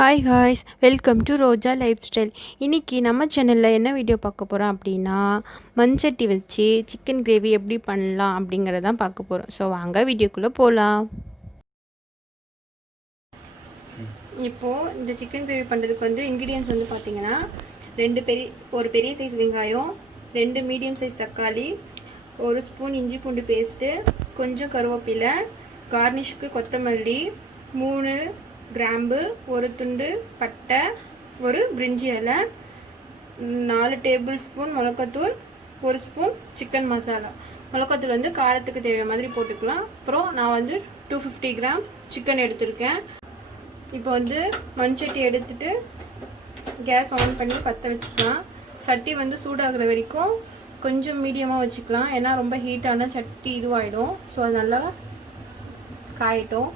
Hi guys, welcome to Roja life style. இன்றைக்கி நம்ம சேனலில் என்ன வீடியோ பார்க்க போகிறோம் அப்படின்னா, மண்சட்டி வச்சு சிக்கன் கிரேவி எப்படி பண்ணலாம் அப்படிங்கிறதான் பார்க்க போகிறோம். ஸோ வாங்க வீடியோக்குள்ளே போகலாம். இப்போது இந்த சிக்கன் கிரேவி பண்ணுறதுக்கு வந்து இன்க்ரீடியன்ஸ் வந்து பார்த்திங்கன்னா, ஒரு பெரிய சைஸ் வெங்காயம், 2 மீடியம் சைஸ் தக்காளி, 1 ஸ்பூன் இஞ்சி பூண்டு பேஸ்ட்டு, கொஞ்சம் கருவேப்பிலை, கார்னிஷ்க்கு கொத்தமல்லி, 3 கிராம்பு, 1 துண்டு பட்டை, 1 பிரிஞ்சி இலை, 4 டேபிள் ஸ்பூன் மிளகாத்தூள், 1 ஸ்பூன் சிக்கன் மசாலா. மிளகாத்தூள் வந்து காரத்துக்கு தேவையான மாதிரி போட்டுக்கலாம். அப்புறம் நான் வந்து 250 கிராம் சிக்கன் எடுத்திருக்கேன். இப்போ வந்து மண்சட்டி எடுத்துட்டு கேஸ் ஆன் பண்ணி பற்ற வச்சுக்கலாம். சட்டி வந்து சூடாகிற வரைக்கும் கொஞ்சம் மீடியமாக வச்சுக்கலாம், ஏன்னா ரொம்ப ஹீட்டான சட்டி இதுவாகிடும். ஸோ அது நல்லா காயட்டும்.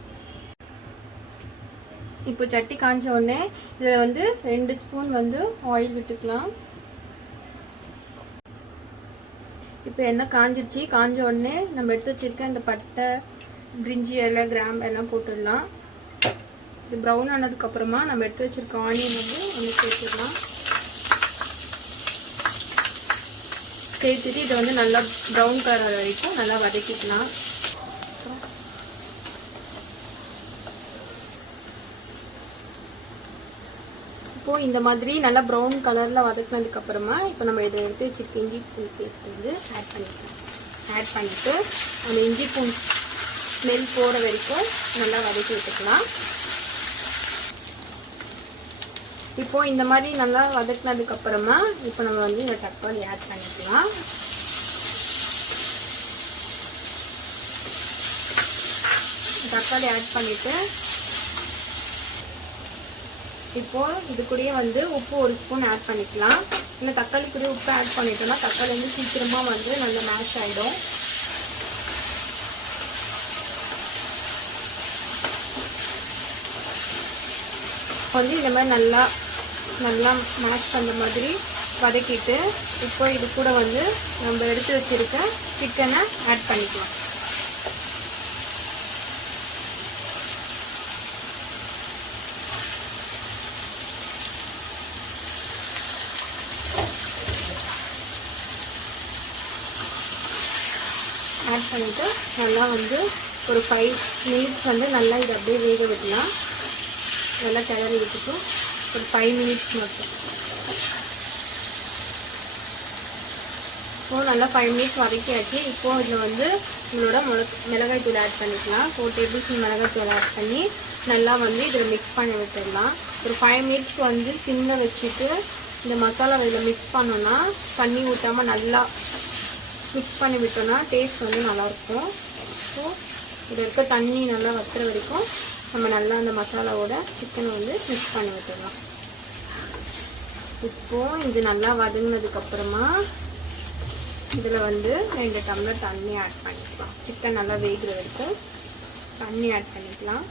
இப்போ சட்டி காஞ்ச உடனே இதில் வந்து 2 ஸ்பூன் வந்து ஆயில் விட்டுக்கலாம். இப்போ எண்ணெய் காஞ்சிடுச்சு. காஞ்ச உடனே நம்ம எடுத்து வச்சுருக்க இந்த பட்டை, பிரிஞ்சி இலை, கிராம்பு எல்லாம் போட்டுடலாம். இது ப்ரௌன் ஆனதுக்கப்புறமா நம்ம எடுத்து வச்சுருக்க ஆனியன் வந்து ஒன்று சேர்த்துக்கலாம். சேர்த்துட்டு இதை வந்து நல்லா ப்ரௌன் கலர் வரைக்கும் நல்லா வதக்கிக்கலாம். இப்போது இந்த மாதிரி நல்லா ப்ரௌன் கலரில் வதக்கினதுக்கப்புறமா இப்போ நம்ம இதை எடுத்து வச்சுருக்க இஞ்சி பூண்டு பேஸ்ட் வந்து ஆட் பண்ணிக்கலாம். ஆட் பண்ணிவிட்டு அந்த இஞ்சி பூண்டு ஸ்மெல் போகிற வரைக்கும் நல்லா வதக்கி விட்டுக்கலாம். இப்போது இந்த மாதிரி நல்லா வதக்கினதுக்கப்புறமா இப்போ நம்ம வந்து இந்த தக்காளி ஆட் பண்ணிக்கலாம். தக்காளி ஆட் பண்ணிவிட்டு இப்போது இது கூடயே வந்து உப்பு 1 ஸ்பூன் ஆட் பண்ணிக்கலாம். இந்த தக்காளி கூட உப்பு ஆட் பண்ணிட்டோம்னா தக்காளி வந்து சீக்கிரமாக வந்து நல்லா மேஷ் ஆகிடும். வந்து இந்த மாதிரி நல்லா மேஷ் பண்ணுற மாதிரி வதக்கிட்டு இப்போ இது கூட வந்து நம்ம எடுத்து வச்சுருக்க சிக்கனை ஆட் பண்ணிக்கலாம். ஆட் பண்ணிவிட்டு நல்லா வந்து ஒரு 5 மினிட்ஸ் வந்து நல்லா இதை அப்படியே வேக விடலாம். நல்லா கிளறி விட்டுட்டு ஒரு 5 மினிட்ஸ் மட்டும். இப்போது நல்லா 5 மினிட்ஸ் வதக்கியாச்சு. இப்போது இதில் வந்து உங்களோட மிளகாய் தூள் ஆட் பண்ணிக்கலாம். 4 டேபிள் ஸ்பூன் மிளகாய் தூள் ஆட் பண்ணி நல்லா வந்து இதில் மிக்ஸ் பண்ணி விட்டுடலாம். ஒரு 5 மினிட்ஸ்க்கு வந்து சிம்மில் வச்சுட்டு இந்த மசாலா இதில் மிக்ஸ் பண்ணோன்னா தண்ணி ஊற்றாமல் நல்லா மிக்ஸ் பண்ணி விட்டோன்னா டேஸ்ட் வந்து நல்லாயிருக்கும். ஸோ இதில் இருக்க தண்ணி நல்லா வற்றுற வரைக்கும் நம்ம நல்லா அந்த மசாலாவோட சிக்கனை வந்து மிக்ஸ் பண்ணி விட்டுடலாம். இப்போது இது நல்லா வதங்கினதுக்கப்புறமா இதில் வந்து 2 டம்ளர் தண்ணி ஆட் பண்ணிக்கலாம். சிக்கன் நல்லா வேகிற வரைக்கும் தண்ணி ஆட் பண்ணிக்கலாம்.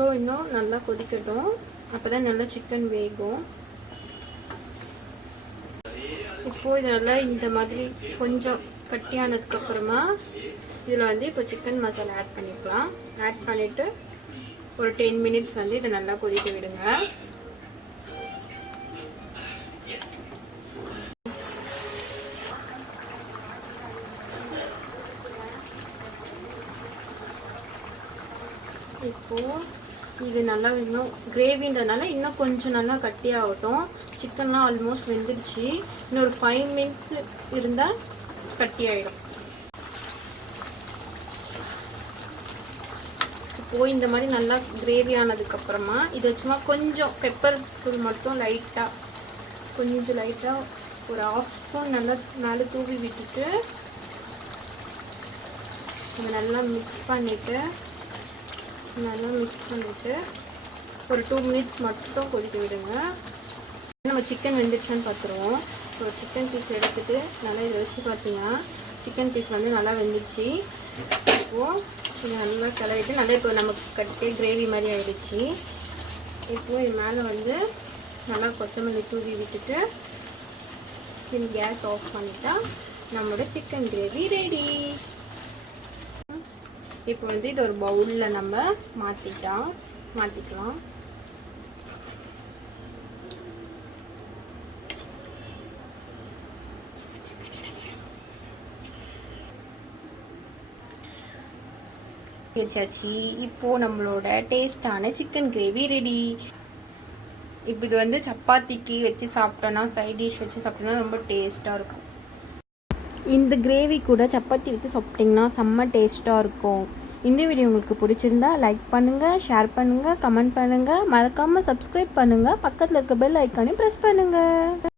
ஸோ இன்னும் நல்லா கொதிக்கட்டும், அப்போ தான் நல்லா சிக்கன் வேகும். இப்போது இது நல்லா இந்த மாதிரி கொஞ்சம் கட்டியானதுக்கப்புறமா இதில் வந்து இப்போ சிக்கன் மசாலா ஆட் பண்ணிக்கலாம். ஆட் பண்ணிவிட்டு ஒரு 10 மினிட்ஸ் வந்து இதை நல்லா கொதிக்க விடுங்க. இப்போது இது நல்லா இன்னும் கிரேவின்றதுனால இன்னும் கொஞ்சம் நல்லா கட்டியாகட்டும். சிக்கன்லாம் ஆல்மோஸ்ட் வெந்துடுச்சு. இன்னும் ஒரு 5 மினிட்ஸ் இருந்தால் கட்டியாயிடும். இப்போது இந்த மாதிரி நல்லா கிரேவி ஆனதுக்கப்புறமா இதை சும்மா கொஞ்சம் பெப்பர் தூள் மட்டும் கொஞ்சம் லைட்டாக ஒரு 1/2 ஸ்பூன் நல்லா மேலே தூவி விட்டுட்டு அதை நல்லா மிக்ஸ் பண்ணிவிட்டு ஒரு 2 மினிட்ஸ் மட்டும் கொதிக்க விடுங்க. நம்ம சிக்கன் வெந்துடுச்சான்னு பார்த்துருவோம். ஒரு சிக்கன் பீஸ் எடுத்துகிட்டு நல்லா இதை வச்சு பார்த்தீங்கன்னா சிக்கன் பீஸ் வந்து நல்லா வெந்துடுச்சு. இப்போது இதை நல்லா கிளறிட்டு நல்லா இப்போ நமக்கு கட்டி கிரேவி மாதிரி ஆகிடுச்சு. இப்போது இது மேலே வந்து நல்லா கொத்தமல்லி தூவி விட்டுட்டு கேஸ் ஆஃப் பண்ணிட்டா நம்மளோட சிக்கன் கிரேவி ரெடி. இப்போ வந்து இது ஒரு பவுலில் நம்ம மாற்றிக்கலாம். வச்சாச்சு. இப்போது நம்மளோட டேஸ்டான சிக்கன் கிரேவி ரெடி. இப்போ இது வந்து சப்பாத்திக்கு வச்சு சாப்பிட்டோன்னா, சைட் டிஷ் வச்சு சாப்பிட்டோன்னா ரொம்ப டேஸ்ட்டாக இருக்கும். இந்த கிரேவி கூட சப்பாத்தி வச்சு சாப்பிட்டிங்கன்னா செம்ம டேஸ்ட்டாக இருக்கும். இந்த வீடியோ உங்களுக்கு பிடிச்சிருந்தா லைக் பண்ணுங்கள், ஷேர் பண்ணுங்கள், கமெண்ட் பண்ணுங்கள், மறக்காமல் சப்ஸ்கிரைப் பண்ணுங்கள், பக்கத்தில் இருக்க பெல் ஐக்கானையும் ப்ரெஸ் பண்ணுங்கள்.